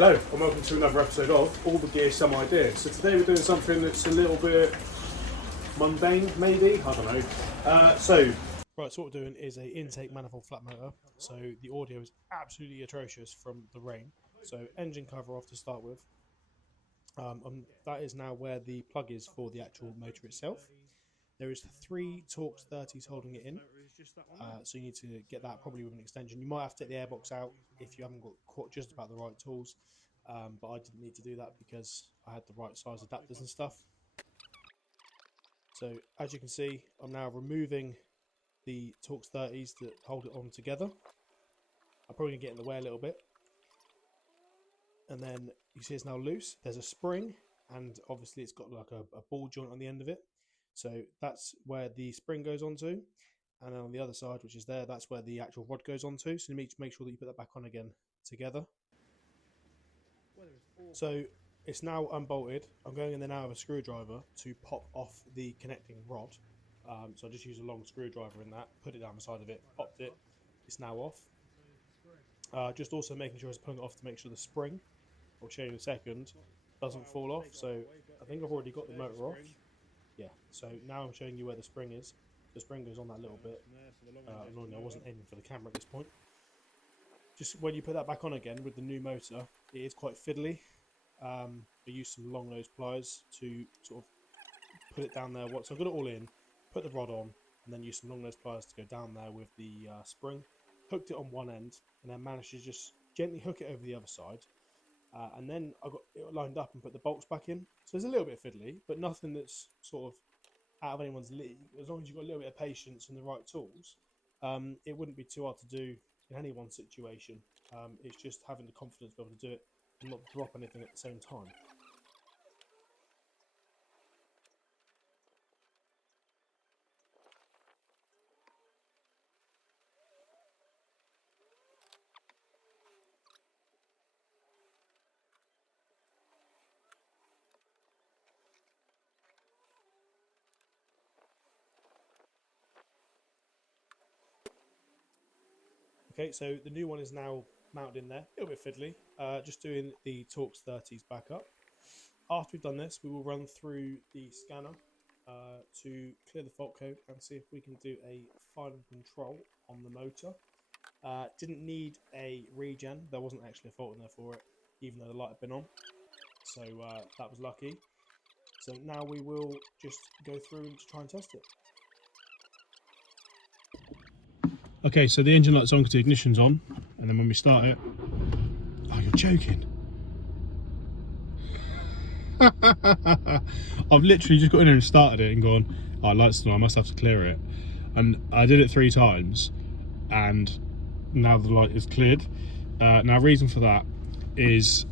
Hello and welcome to another episode of All the Gear Some Ideas. So today we're doing something that's a little bit mundane, maybe, I don't know. Right, so what we're doing is a intake manifold flat motor. So the audio is absolutely atrocious from the rain. So engine cover off to start with. That is now where the plug is for the actual motor itself. There is 3 Torx 30s holding it in, so you need to get that probably with an extension. You might have to take the airbox out if you haven't got just about the right tools, but I didn't need to do that because I had the right size adapters and stuff. So as you can see, I'm now removing the Torx 30s that hold it on together. I'm probably going to get in the way a little bit. And then you see it's now loose. There's a spring, and obviously it's got like a ball joint on the end of it. So that's where the spring goes onto, and then on the other side, which is there, that's where the actual rod goes onto. So you need to make sure that you put that back on again together. So it's now unbolted. I'm going in there now with a screwdriver to pop off the connecting rod. So I just use a long screwdriver in that, put it down the side of it, popped it. It's now off. Just also making sure I was pulling it off to make sure the spring, I'll show you in a second, doesn't fall off. So I think I've already got the motor off. Yeah, so now I'm showing you where the spring is. The spring goes on that little bit. Annoyingly, I wasn't aiming for the camera at this point. Just when you put that back on again with the new motor, it is quite fiddly. I used some long nose pliers to sort of put it down there. So I've got it all in, put the rod on, and then use some long nose pliers to go down there with the spring. Hooked it on one end, and then managed to just gently hook it over the other side. And then I got it lined up and put the bolts back in. So it's a little bit fiddly, but nothing that's sort of out of anyone's league. As long as you've got a little bit of patience and the right tools, it wouldn't be too hard to do in any one situation. It's just having the confidence to be able to do it and not drop anything at the same time. Okay, so the new one is now mounted in there, a little bit fiddly, just doing the Torx 30s back up. After we've done this, we will run through the scanner to clear the fault code and see if we can do a final control on the motor. Didn't need a regen, there wasn't actually a fault in there for it, even though the light had been on, so that was lucky. So now we will just go through and try and test it. Okay, so the engine light's on because the ignition's on, and then when we start it... Oh, you're joking. I've literally just got in there and started it and gone, oh, light's still on, I must have to clear it. And I did it 3 times, and now the light is cleared. Now, reason for that is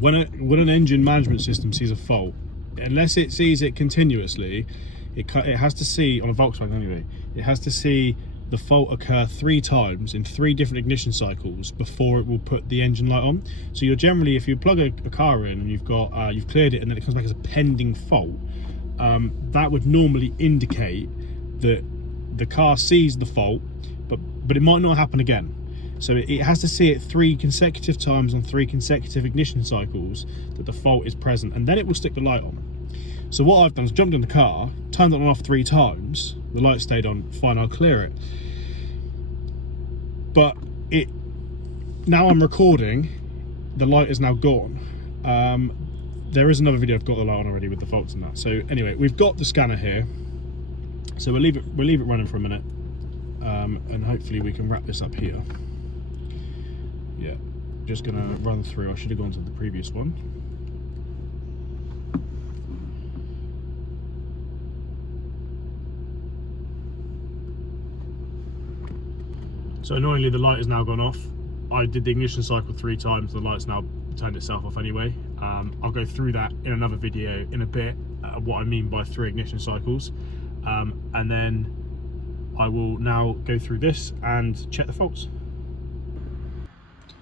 when an engine management system sees a fault, unless it sees it continuously, it has to see, on a Volkswagen anyway, it has to see the fault occur 3 times in 3 different ignition cycles before it will put the engine light on. So you're generally, if you plug a car in and you've cleared it and then it comes back as a pending fault, that would normally indicate that the car sees the fault, but it might not happen again. So it has to see it 3 consecutive times on 3 consecutive ignition cycles that the fault is present, and then it will stick the light on. So what I've done is jumped in the car, turned it on and off 3 times, the light stayed on, fine, I'll clear it. But now I'm recording, the light is now gone. There is another video I've got the light on already with the faults and that. So anyway, we've got the scanner here. So we'll leave it running for a minute, and hopefully we can wrap this up here. Yeah, just gonna run through. I should have gone to the previous one. So annoyingly, the light has now gone off. I did the ignition cycle 3 times. The light's now turned itself off anyway. I'll go through that in another video in a bit, what I mean by 3 ignition cycles. And then I will now go through this and check the faults.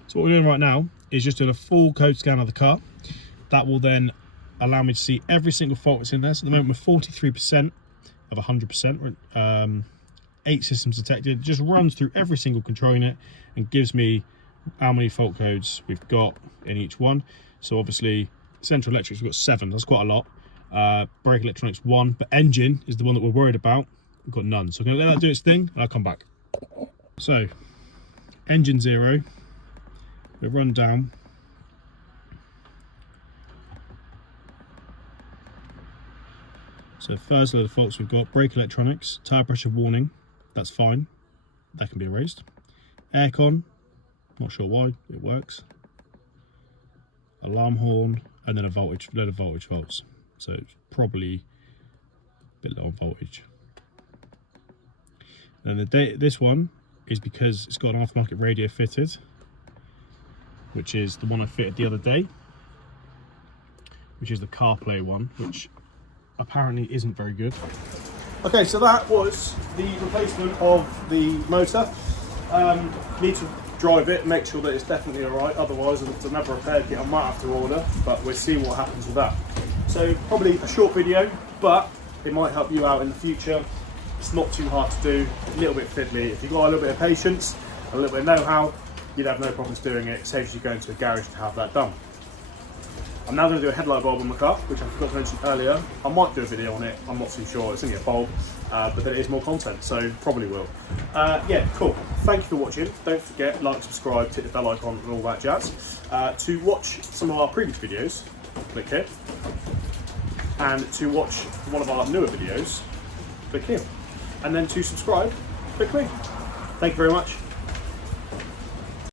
So what we're doing right now is just doing a full code scan of the car. That will then allow me to see every single fault that's in there. So at the moment we're 43% of 100%. 8 systems detected. Just runs through every single control unit and gives me how many fault codes we've got in each one. So obviously central electrics, we've got 7, that's quite a lot. Brake electronics 1, but engine is the one that we're worried about. We've got none. So I'm gonna let that do its thing and I'll come back. So engine 0, we run down. So first load of faults we've got: brake electronics, tyre pressure warning, that's fine, that can be erased. Aircon, not sure why, it works. Alarm horn, and then a load of voltage faults. So it's probably a bit low on voltage. And this one is because it's got an aftermarket radio fitted, which is the one I fitted the other day, which is the CarPlay one, which apparently isn't very good. Okay, so that was the replacement of the motor. Need to drive it, make sure that it's definitely alright, otherwise if it's another repair kit I might have to order, but we'll see what happens with that. So probably a short video, but it might help you out in the future. It's not too hard to do, a little bit fiddly. If you've got a little bit of patience, a little bit of know-how, you'd have no problems doing it. It saves you going to a garage to have that done. I'm now going to do a headlight bulb on the car, which I forgot to mention earlier. I might do a video on it, I'm not too sure. It's only a bulb, but then it is more content, so probably will. Yeah, cool. Thank you for watching. Don't forget, like, subscribe, hit the bell icon and all that jazz. To watch some of our previous videos, click here. And to watch one of our newer videos, click here. And then to subscribe, click here. Thank you very much.